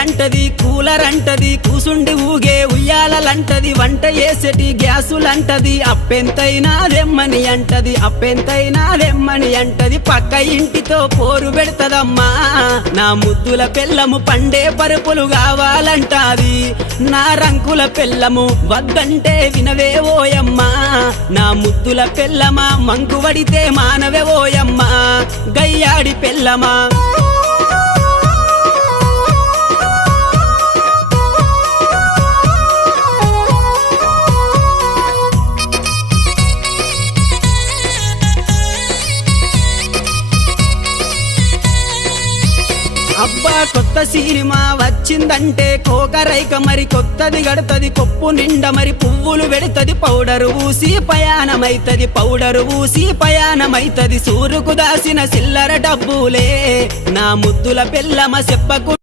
అంటది కూలర్ అంటది కూసుండి ఊగే ఉయ్యాలంటది వంట చేసేటి గ్యాసులంటది అప్పెంతైనా దెమ్మని అంటది అప్పెంతైనా దెమ్మని అంటది పక్క ఇంటితో పోరు పెడతదమ్మా నా ముద్దుల పెళ్ళము పండే పరుపులు కావాలంటాది నా రంకుల పెళ్ళము వద్దంటే వినవే ఓయమ్మా నా ముద్దుల పెళ్ళమా మంకు వడితే మానవే ఓయమ్మా గయ్యాడి పెళ్ళమా అబ్బా కొత్త సినిమా వచ్చిందంటే కోకరైక మరి కొత్తది గడతది కొప్పు నిండా మరి పువ్వులు పెడతది పౌడరు ఊసి పయానమైతది పౌడరు ఊసి పయానమైతది సూరుకు దాసిన చిల్లర డబ్బులే నా ముద్దుల పెళ్ళమ చెప్పకు